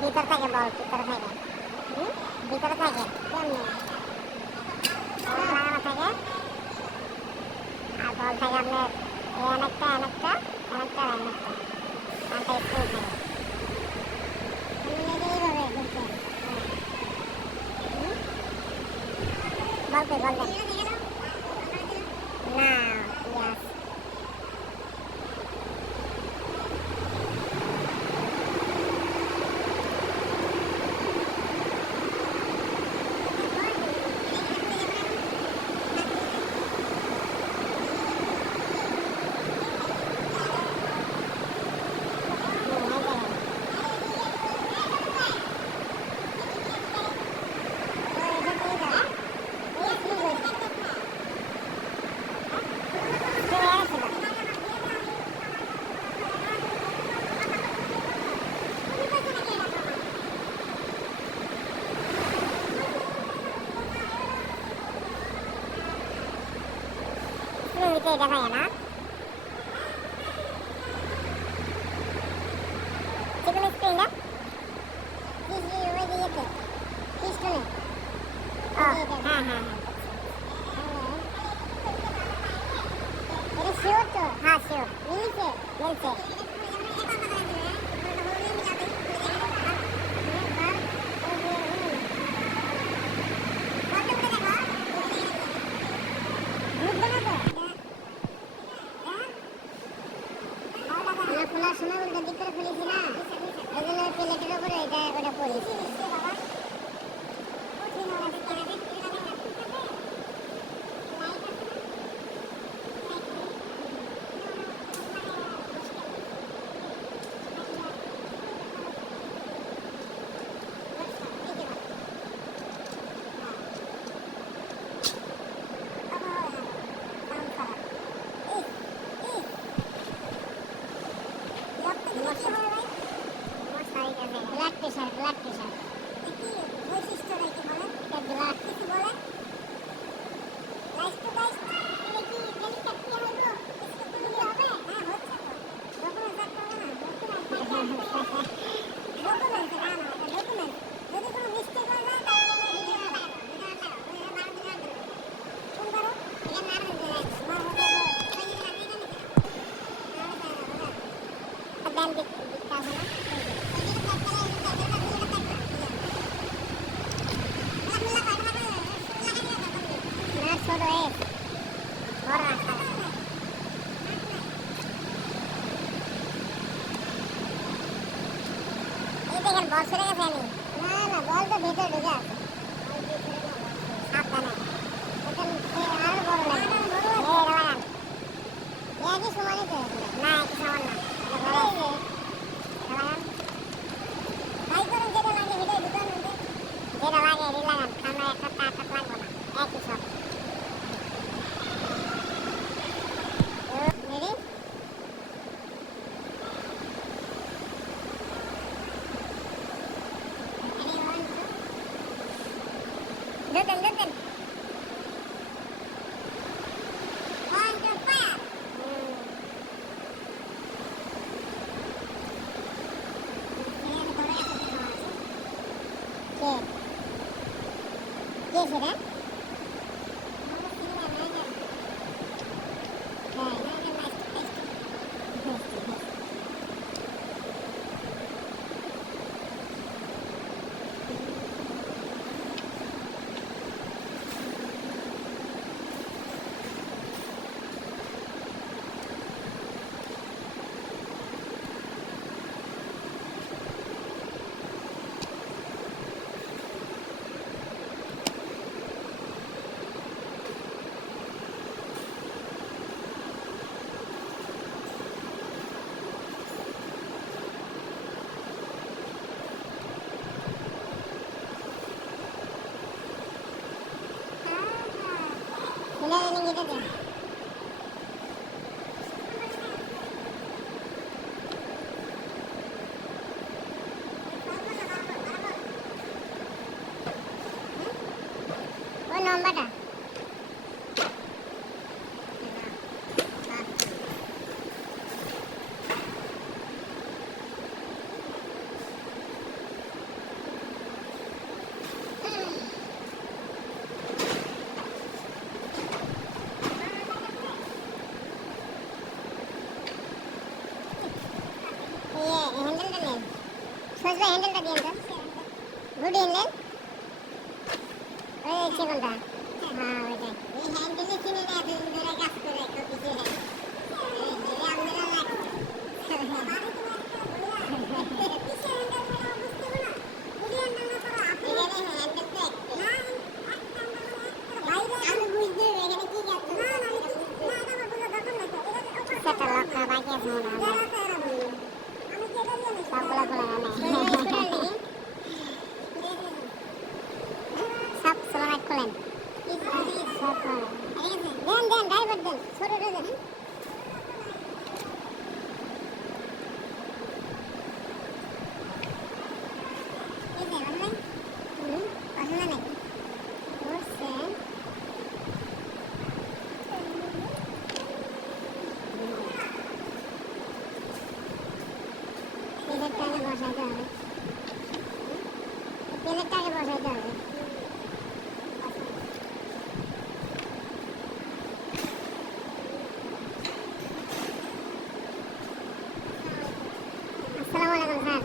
ভিতর থাকে বল ভিতরে থাকে ভিতরে থাকে কেমনে লাগানো থাকে আর বল থাকে আপনার অনেকটা অনেকটা অনেকটা অনেকটা আনটা একটু থাকে এইভাবে বুঝছেন বলতে বলবেন না ইয়াস দেখা যায় না চিকন স্ক্রিনটা ওই দিয়েতে পিস্টনে হ্যাঁ হ্যাঁ হ্যাঁ এটা শিওর তো হ্যাঁ শিওর মিলছে মিলছে খোলার সময় উল্টো দিক করে খুলেছি না ওই জন্য প্লেটের উপরে এটা ওটা পড়েছি ব্লাড প্রেশার কি বৈশিষ্ট্যটা কি বলে এটা ব্লাড কিছু বলে গাইস টু গাইস এটা কি ডেলিকেট কি হইব কিছু করলে হবে হ্যাঁ হচ্ছে তো ডকুমেন্ট চেক করবে না ডকুমেন্ট না ডকুমেন্ট যদি কোনো মিস্টেক হয়ে যায় তাহলে ভিডিও লাগাবো কোন করো এটা মারবে আমার হতে দেন দিকটা হলো ছোট এই বড় রাস্তা এই দেখেন বল সরে গেছে আমি না না বল তো ভেতরে ঢুকে আছে সাবধানে এটা আরো বড় লাগে এই লাগান একই সমানই তো না একই সমান না এটা বড় আছে লাগান ভাই করুন যেটা লাগে হেডে ঢুকান যেটা লাগে হেডে লাগান সামনে একটা তার লাগবে না একই সব Listen. On the fire. ¿Qué será? ইনারে নিয়ে দে ওই নম্বরটা হ্যান্ডেলটা নেন সোজা হ্যান্ডেলটা দিয়ে দেন গুড হ্যান্ডেল ওই সেকন্ডটা হ্যাঁ ওইটাই এই হ্যান্ডেলে কিনে না এতদিন ধরে কাজ করে কিছু হ্যাঁ সেটা লক্ষ্য বাকি আছে মনে হয় সবগুলো খোলা না সব সোলার খোলেন সব খোলা দেন ড্রাইভার দেন ছোটটা দেন প্লেটটাকে বসাইতে হবে প্লেটটাকে বসাইতে হবে আসসালামু আলাইকুম